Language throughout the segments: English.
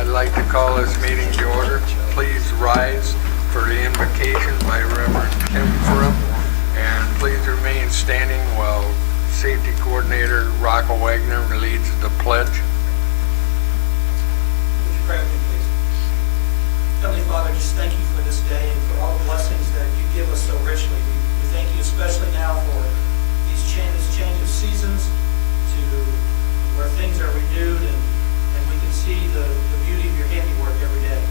I'd like to call this meeting to order. Please rise for the invocation by Reverend Tim Furum, and please remain standing while Safety Coordinator Rocco Wagner leads the pledge. Would you pray with me, please? Heavenly Father, just thank you for this day and for all the blessings that you give us so richly. We thank you especially now for this change of seasons to where things are renewed and we can see the beauty of your handiwork every day.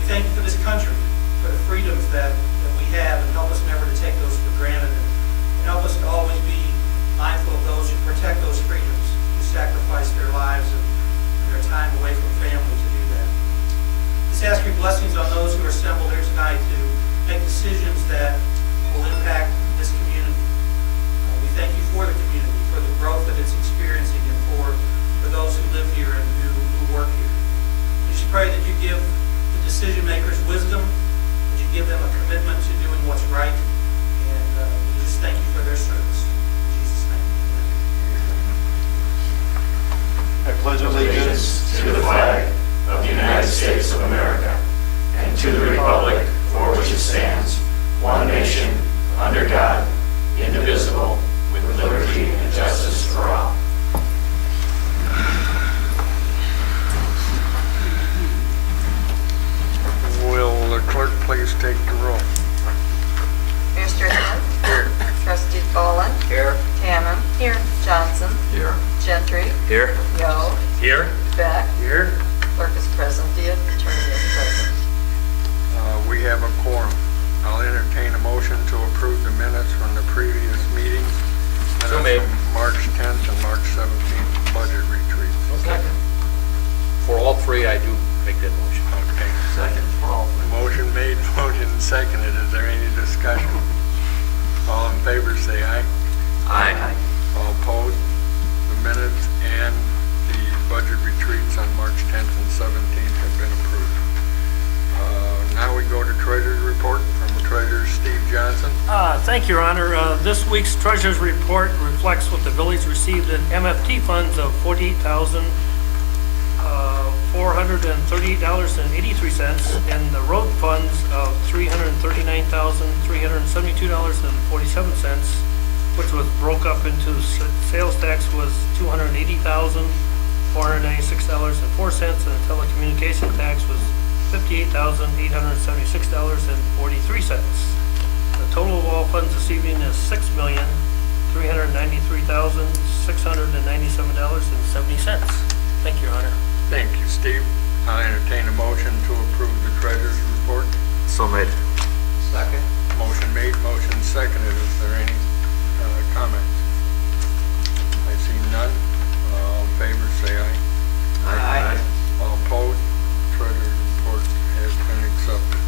We thank you for this country, for the freedoms that we have, and help us never to take those for granted, and help us to always be mindful of those who protect those freedoms, who sacrifice their lives and their time away from family to do that. Just ask your blessings on those who are assembled here tonight to make decisions that will impact this community. We thank you for the community, for the growth that it's experiencing, and for those who live here and who work here. We just pray that you give the decision makers wisdom, that you give them a commitment to doing what's right, and we just thank you for their service. In Jesus' name, amen. I pledge allegiance to the flag of the United States of America and to the republic for which it stands, one nation, under God, indivisible, with liberty and justice for all. Will the clerk please take the roll? Mr. Hill. Here. Trustee Boland. Here. Tannen. Here. Johnson. Here. Gentry. Here. Yo. Here. Beck. Here. Clerk is present. The attorney is present. We have a quorum. I'll entertain a motion to approve the minutes from the previous meetings. So made. From March 10th and March 17th budget retreats. Second. For all three, I do make that motion. Okay. Second. For all three. Motion made, motion seconded. Is there any discussion? All in favor say aye. Aye. All opposed? The minutes and the budget retreats on March 10th and 17th have been approved. Now we go to Treasurer's Report from Treasurer Steve Johnson. Thank you, Your Honor. This week's Treasurer's Report reflects what the village received in MFT funds of $48,438.83 and the road funds of $339,372.47, which was broke up into sales tax was $280,496.04 and the telecommunication tax was $58,876.43. The total of all funds this evening is $6,393,697.70. Thank you, Your Honor. Thank you, Steve. I'll entertain a motion to approve the Treasurer's Report. So made. Second. Motion made, motion seconded. Is there any comments? I see none. All in favor say aye. Aye. All opposed? Treasurer's Report has been accepted.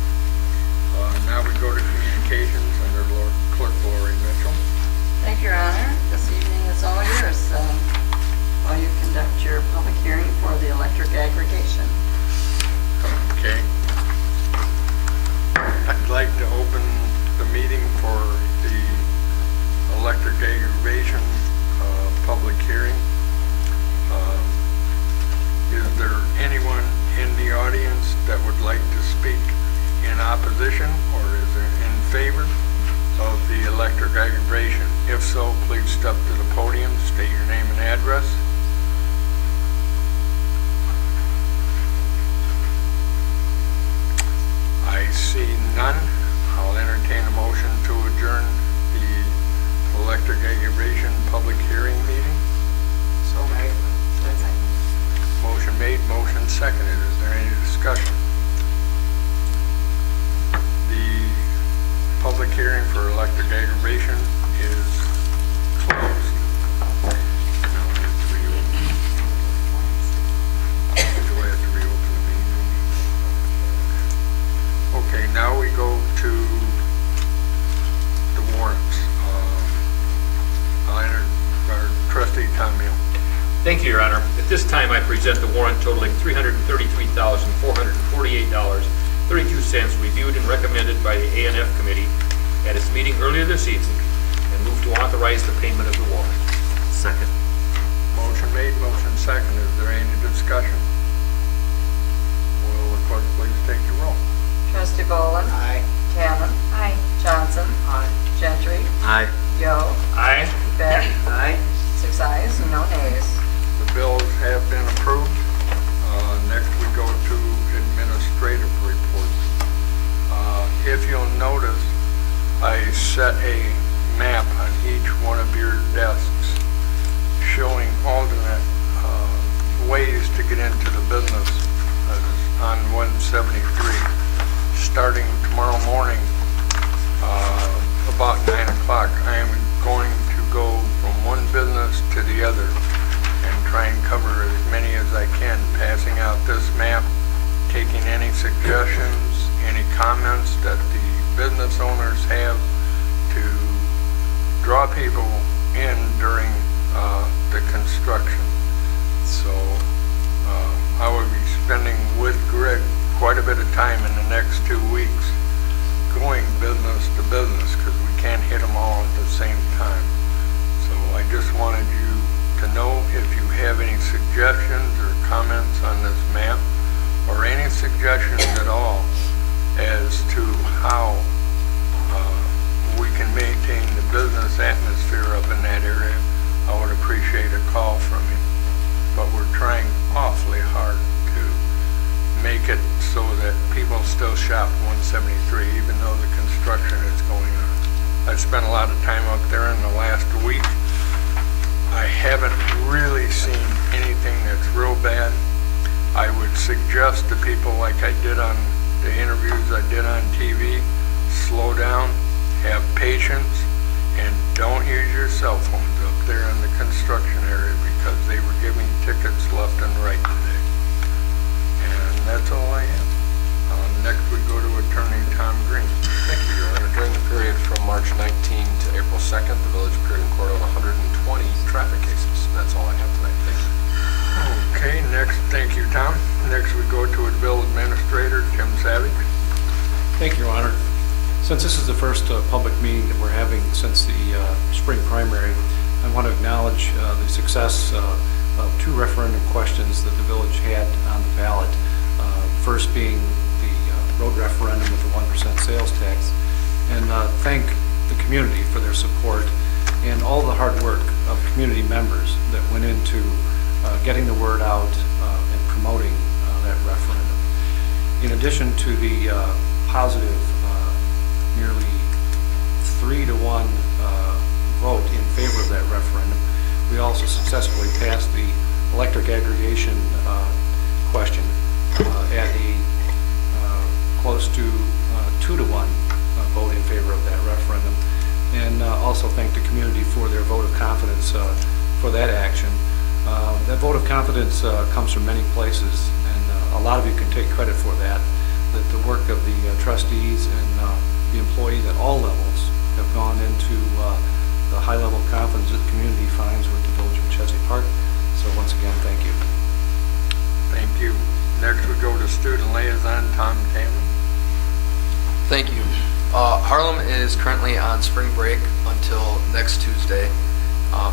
Now we go to communications under Clerk Lori Mitchell. Thank you, Your Honor. This evening is all yours. While you conduct your public hearing for the electric aggregation. Okay. I'd like to open the meeting for the electric aggregation public hearing. Is there anyone in the audience that would like to speak in opposition or is there in favor of the electric aggregation? If so, please step to the podium, state your name and address. I see none. I'll entertain a motion to adjourn the electric aggregation public hearing meeting. So made. Motion made, motion seconded. Is there any discussion? The public hearing for electric aggregation is closed. Now we have to reopen. Do I have to reopen the meeting? Okay, now we go to the warrants. I'll enter our trustee Tom Hill. Thank you, Your Honor. At this time, I present the warrant totaling $333,448.32 reviewed and recommended by the A&F Committee at its meeting earlier this evening and move to authorize the payment of the warrant. Second. Motion made, motion seconded. Is there any discussion? business on 173. Starting tomorrow morning, about 9 o'clock, I am going to go from one business to the other and try and cover as many as I can, passing out this map, taking any suggestions, any comments that the business owners have to draw people in during the construction. So I will be spending with Greg quite a bit of time in the next 2 weeks going business to business because we can't hit them all at the same time. So I just wanted you to know if you have any suggestions or comments on this map or any suggestions at all as to how we can maintain the business atmosphere up in that area, I would appreciate a call from you. But we're trying awfully hard to make it so that people still shop 173 even though the construction is going on. I've spent a lot of time up there in the last week. I haven't really seen anything that's real bad. I would suggest to people, like I did on the interviews I did on TV, slow down, have patience, and don't use your cell phones up there in the construction area because they were giving tickets left and right today. And that's all I have. Next we go to Attorney Tom Green. Thank you, Your Honor. During the period from March 19 to April 2nd, the village appeared in court on 120 traffic cases. That's all I have tonight. Thank you. Okay, next, thank you, Tom. Next we go to a bill administrator, Tim Savage. Thank you, Your Honor. Since this is the first public meeting that we're having since the spring primary, I want to acknowledge the success of 2 referendum questions that the village had on the ballot. First being the road referendum with the 1% sales tax, and thank the community for their support and all the hard work of community members that went into getting the word out and promoting that referendum. In addition to the positive nearly 3-to-1 vote in favor of that referendum, we also successfully passed the electric aggregation question at a close to 2-to-1 vote in favor of that referendum, and also thank the community for their vote of confidence for that action. That vote of confidence comes from many places, and a lot of you can take credit for that the work of the trustees and the employees at all levels have gone into the high level of confidence that the community finds with the Village of Machesney Park. So once again, thank you. Thank you. Next we go to Student Liaison, Tom Tamman. Thank you. Harlem is currently on spring break until next Tuesday,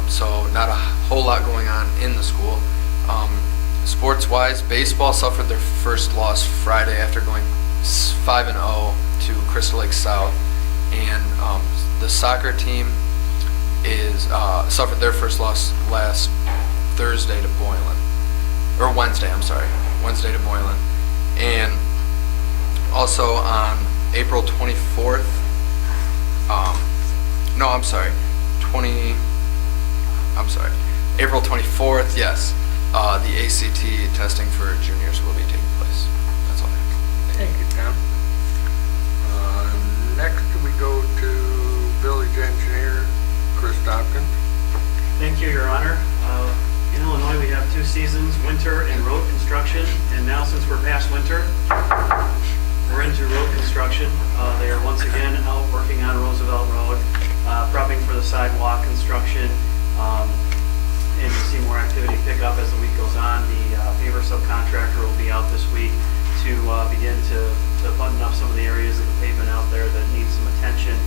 so not a whole lot going on in the school. Sports-wise, baseball suffered their first loss Friday after going 5-0 to Crystal Lake South, and the soccer team is suffered their first loss last Thursday to Boylan, or Wednesday, I'm sorry, Wednesday to Boylan, and also on April 24th, April 24th, yes, the ACT testing for juniors will be taking place. That's all I have. Thank you, Tom. Next we go to Village Engineer, Chris Hopkins. Thank you, Your Honor. In Illinois, we have 2 seasons, winter and road construction, and now since we're past winter, we're into road construction. They are once again out working on Roosevelt Road, prepping for the sidewalk construction, and you'll see more activity pick up as the week goes on. The paver subcontractor will be out this week to begin to button up some of the areas of the pavement out there that need some attention.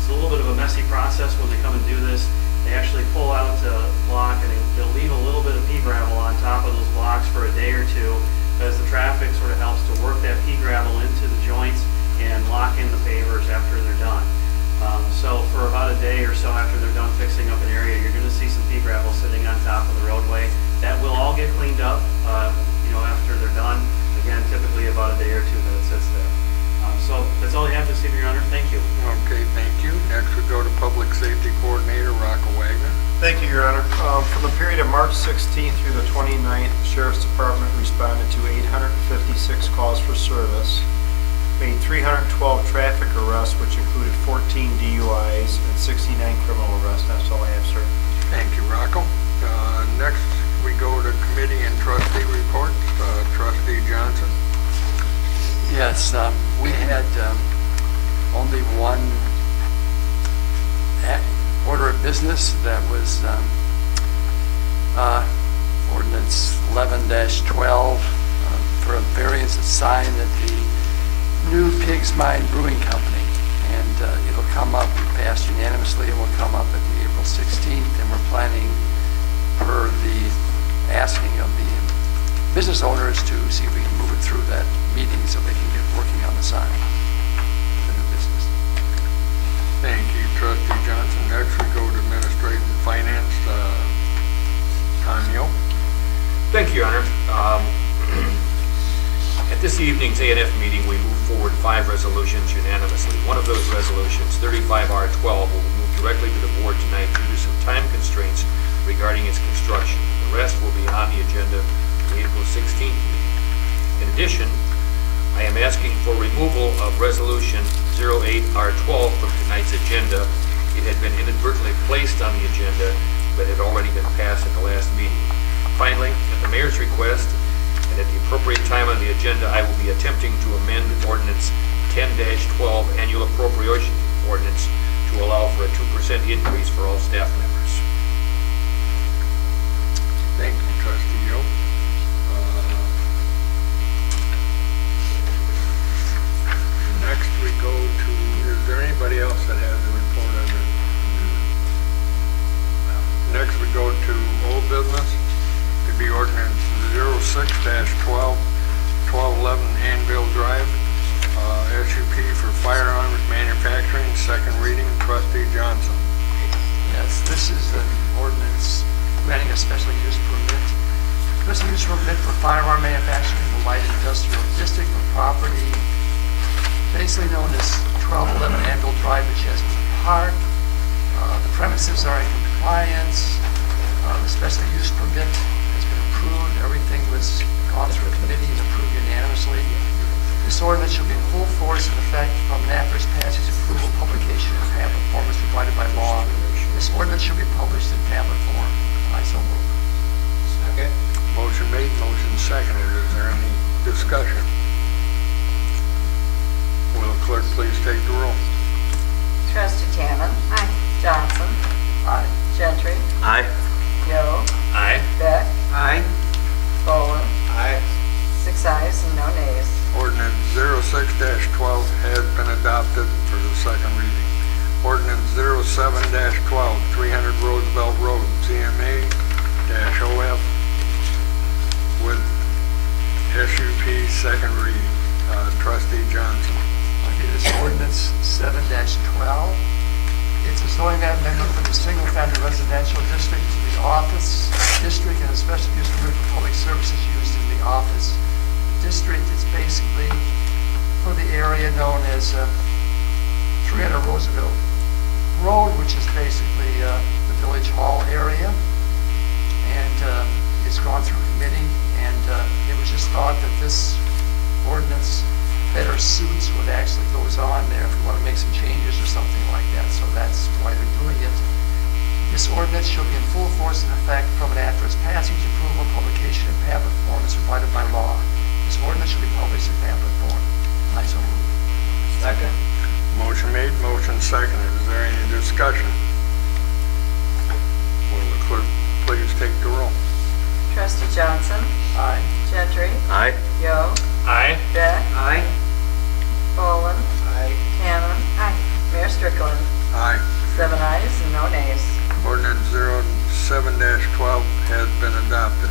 It's a little bit of a messy process when they come and do this. They actually pull out a block and they'll leave a little bit of pea gravel on top of those blocks for a day or two, as the traffic sort of helps to work that pea gravel into the joints and lock in the pavers after they're done. So for about a day or so after they're done fixing up an area, you're going to see some pea gravel sitting on top of the roadway. That will all get cleaned up, after they're done. Again, typically about a day or two that it sits there. So that's all I have this evening, Your Honor. Thank you. Okay, thank you. Next we go to Public Safety Coordinator Rocco Wagner. Thank you, Your Honor. For the period of March 16th through the 29th, the Sheriff's Department responded to 856 calls for service, made 312 traffic arrests, which included 14 DUIs and 69 criminal arrests. That's all I have, sir. Thank you, Rocco. Next we go to Committee and Trustee reports. Trustee Johnson. Yes, we had only one order of business. That was ordinance 11-12 for a variance of sign at the new Pigs Mine Brewing Company. And it'll come up, we passed unanimously, and will come up at the April 16th. And we're planning, per the asking of the business owners, to see if we can move it through that meeting so they can get working on the sign, the new business. Thank you, Trustee Johnson. Next we go to Administrative and Finance. Tom Yo. Thank you, Your Honor. At this evening's A&F meeting, we moved forward 5 resolutions unanimously. One of those resolutions, 35R12, will be moved directly to the board tonight due to some time constraints regarding its construction. The rest will be on the agenda for the April 16th meeting. In addition, I am asking for removal of Resolution 08R12 from tonight's agenda. It had been inadvertently placed on the agenda, but had already been passed at the last meeting. Finally, at the mayor's request, and at the appropriate time on the agenda, I will be attempting to amend Ordinance 10-12 Annual Appropriation Ordinance to allow for a 2% increase for all staff members. Thank you, Trustee Yo. Next we go to, is there anybody else that has a report on it? Next we go to old business, to be ordinance 06-12, 1211 Anvil Drive, SUP for firearms manufacturing, second reading. Trustee Johnson. Yes, this is an ordinance granting a special use permit. Special use permit for firearm manufacturing in the light industrial district for property basically known as 1211 Anvil Drive, which has been parked. The premises are in compliance. The special use permit has been approved. Everything was gone through a committee and approved unanimously. This ordinance shall be in full force and effect from an after its passage, approval, publication, and pamphlet form as provided by law. This ordinance shall be published in pamphlet form. I so move. Second. Motion made, motion seconded. Is there any discussion? Will the clerk please take the roll? Trustee Tanner. Aye. Johnson. Aye. Gentry. Aye. Yo. Aye. Beck. Aye. Boland. Aye. 6 ayes and no nays. Ordinance 06-12 has been adopted for the second reading. Ordinance 07-12, 300 Roosevelt Road, CMA-OF with SUP second reading. Trustee Johnson. Okay, this ordinance 7-12. It's a zoning amendment from the single-family residential district to the office district and a special use permit for public services used in the office district. It's basically for the area known as 300 Roosevelt Road, which is basically the village hall area. And it's gone through committee, and it was just thought that this ordinance better suits what actually goes on there if we want to make some changes or something like that. So that's why they're doing it. This ordinance shall be in full force and effect from and after its passage, approval, publication, and pamphlet form as provided by law. This ordinance shall be published in pamphlet form. I so move. Second. Motion made, motion seconded. Is there any discussion? Will the clerk please take the roll? Trustee Johnson. Aye. Gentry. Aye. Yo. Aye. Beck. Aye. Boland. Aye. Tanner. Aye. Mayor Strickland. Aye. 7 ayes and no nays. Ordinance 07-12 has been adopted.